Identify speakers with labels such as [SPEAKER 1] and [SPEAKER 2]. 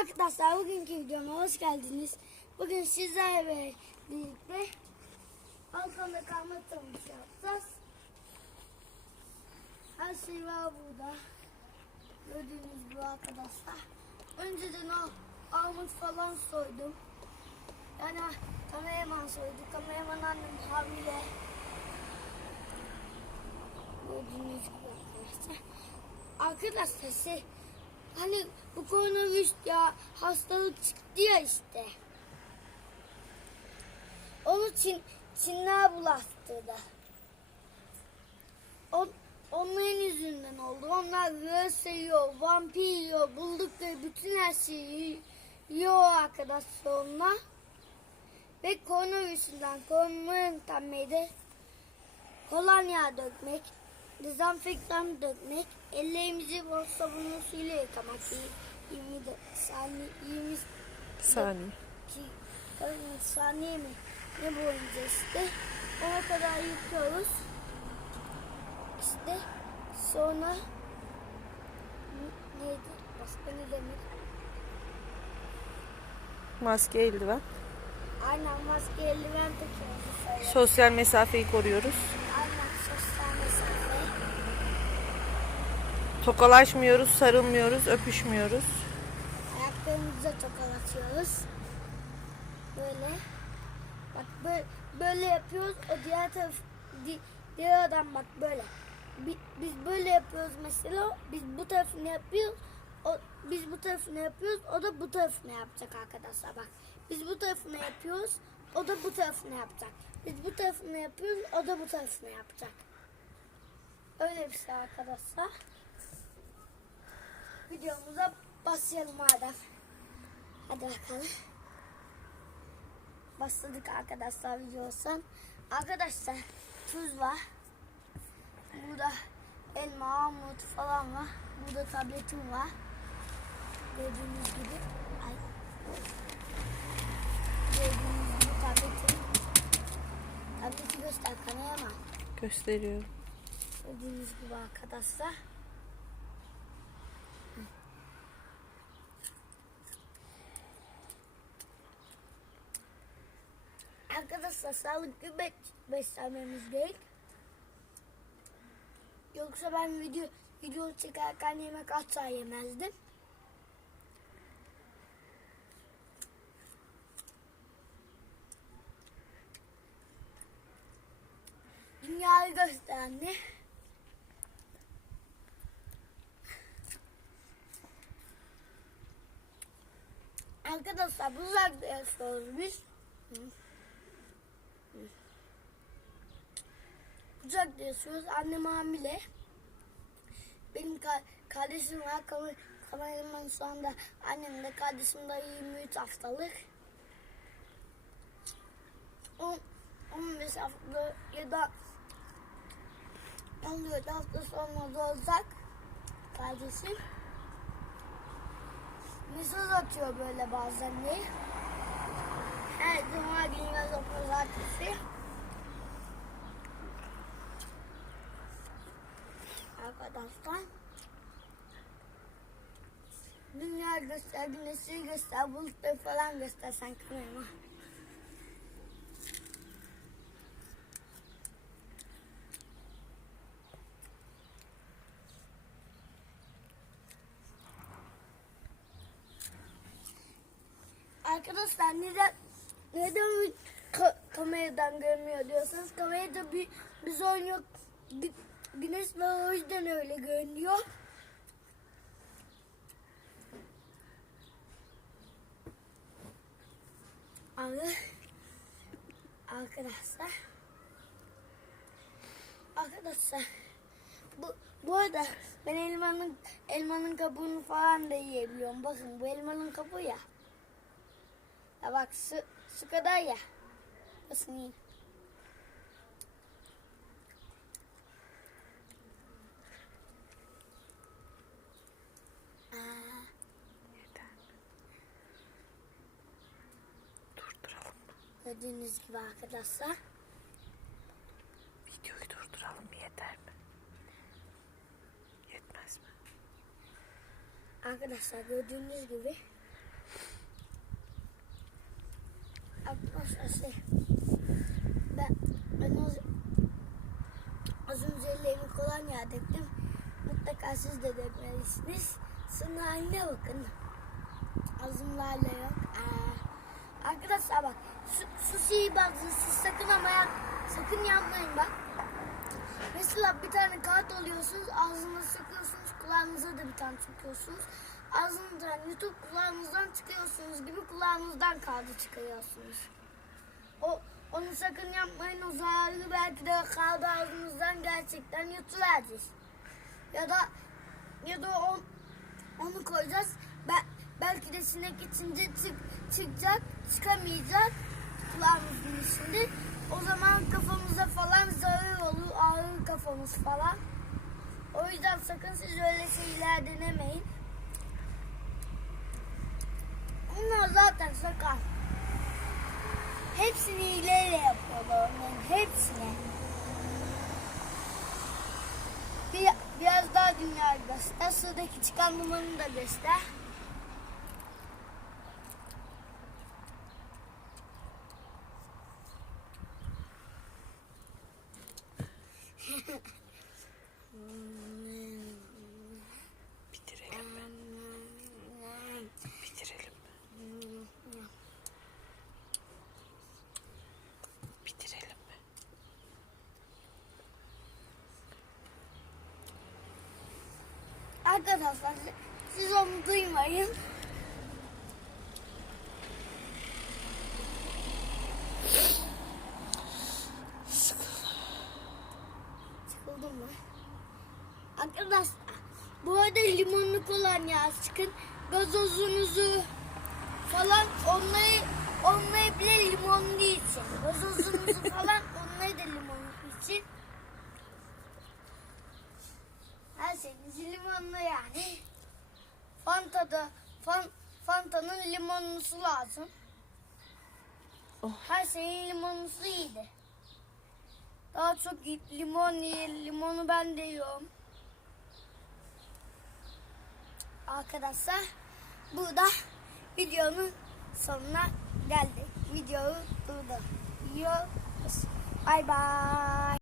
[SPEAKER 1] Arkadaşlar bugünkü videoma hoş geldiniz. Bugün sizlerle birlikte balkonda kalma tanışı yapacağız. Her şey var burada. Gördüğünüz gibi arkadaşlar. Önceden o armut falan soydum. Yani kameraman soydu. Kameraman annem hamile. Gördüğünüz gibi arkadaşlar. Arkadaşlar şey, hani bu koronavirüs ya hastalık çıktı ya işte. Onu Çin, Çinler bulaştırdı. O, onların yüzünden oldu. Onlar virüs yiyor, vampir yiyor, buldukları bütün her şeyi yiyor arkadaşlar onlar. Ve koronavirüsünden korunma yöntemleri de kolonya dökmek, dezenfektan dökmek, ellerimizi bol sabunlu suyla yıkamak. 20 de- saniye, 20
[SPEAKER 2] Saniye.
[SPEAKER 1] kaç saniye mi? Ne boyunca işte. Ona kadar yıkıyoruz. İşte sonra ne- neydi? Başka ne demek?
[SPEAKER 2] Maske, eldiven.
[SPEAKER 1] Aynen maske eldiven takıyoruz.
[SPEAKER 2] Sosyal mesafeyi koruyoruz.
[SPEAKER 1] Aynen sosyal mesafe.
[SPEAKER 2] Tokalaşmıyoruz, sarılmıyoruz, öpüşmüyoruz.
[SPEAKER 1] Ayaklarımızı da tokalatıyoruz. Böyle. Bak böyle, böyle yapıyoruz. O diğer taraf di, diğer adam bak böyle. Bi- Biz böyle yapıyoruz mesela. Biz bu tarafını yapıyoruz. O, biz bu tarafını yapıyoruz. O da bu tarafını yapacak arkadaşlar bak. Biz bu tarafını yapıyoruz. O da bu tarafını yapacak. Biz bu tarafını yapıyoruz. O da bu tarafını yapacak. Öyle bir şey arkadaşlar. Videomuza başlayalım madem. Hadi bakalım. Başladık arkadaşlar videosan. Arkadaşlar tuz var. Burada elma, armut falan var. Burada tabletim var. Gördüğünüz gibi. Ay. Gördüğünüz gibi tabletim. Tableti göster kameraman.
[SPEAKER 2] Gösteriyorum.
[SPEAKER 1] Gördüğünüz gibi arkadaşlar. Arkadaşlar sağlıklı be- beslenmemiz gerek. Yoksa ben video video çekerken yemek asla yemezdim. Dünyayı gösterdi. Arkadaşlar bu uzakta yaşıyoruz Uzakta yaşıyoruz. Annem hamile. Benim ka- kardeşim var. Kam- kameraman şu anda annem de kardeşim de 23 haftalık. On- 15 hafta ya da 14 hafta sonra doğacak kardeşim. Mesaj atıyor böyle bazen de. Her cuma günü ya da pazartesi. Arkadaşlar. Dünya göster, güneşi göster, bulutları falan göster sen kamerama. Arkadaşlar neden neden ka- kameradan görmüyor diyorsanız kamerada bir biz oynuyor güneş ve o yüzden öyle görünüyor. Abi arkadaşlar arkadaşlar bu bu arada ben elmanın elmanın kabuğunu falan da yiyebiliyorum. Bakın bu elmanın kabuğu ya. Ya bak su, su kadar ya. Nasıl iyi. Gördüğünüz gibi arkadaşlar.
[SPEAKER 2] Videoyu durduralım yeter mi? Yetmez mi?
[SPEAKER 1] Arkadaşlar gördüğünüz gibi Arkadaşlar şey ben, ben az, az önce ellerimi kolonya döktüm. Mutlaka siz de dökmelisiniz. Sınır haline bakın. Ağzımla hala yok. Arkadaşlar bak su, su sihirbazlığı siz sakın ama ya, sakın yapmayın bak. Mesela bir tane kağıt alıyorsunuz, ağzınıza sıkıyorsunuz, kulağınıza da bir tane çıkıyorsunuz. Ağzınızdan yutup kulağınızdan çıkıyorsunuz gibi kulağınızdan kağıdı çıkarıyorsunuz. O, onu sakın yapmayın, o zararlı belki de kağıdı ağzınızdan gerçekten yutuvereceğiz. Ya da ya da on, onu koyacağız. Be- belki de sinek içinde çık, çıkacak, çıkamayacak kulağımızın içinde. O zaman kafamıza falan zarar olur, ağrır kafamız falan. O yüzden sakın siz öyle şeyler denemeyin. Onlar zaten sakar. Hepsini hileyle yapıyorlar onların hepsini. Bir, biraz daha dünya göster. Sıradaki çıkan numaranı da göster.
[SPEAKER 2] Bitirelim mi? Bitirelim mi? Bitirelim mi?
[SPEAKER 1] Arkadaşlar siz onu duymayın. Sıkıldım mı? Arkadaşlar bu arada limonlu kolonya sıkın. Gazozunuzu falan onları onları bile limonlu için. Gazozunuzu falan onları da limonlu için. Her şeyiniz limonlu yani. Fanta'da fan, Fanta'nın limonlusu lazım.
[SPEAKER 2] Oh.
[SPEAKER 1] Her şeyin limonlusu iyiydi. Daha çok limon iyi. Limonu ben de yiyorum. Arkadaşlar burada videonun sonuna geldik. Videoyu durdur. Yiyoruz. Bay bay.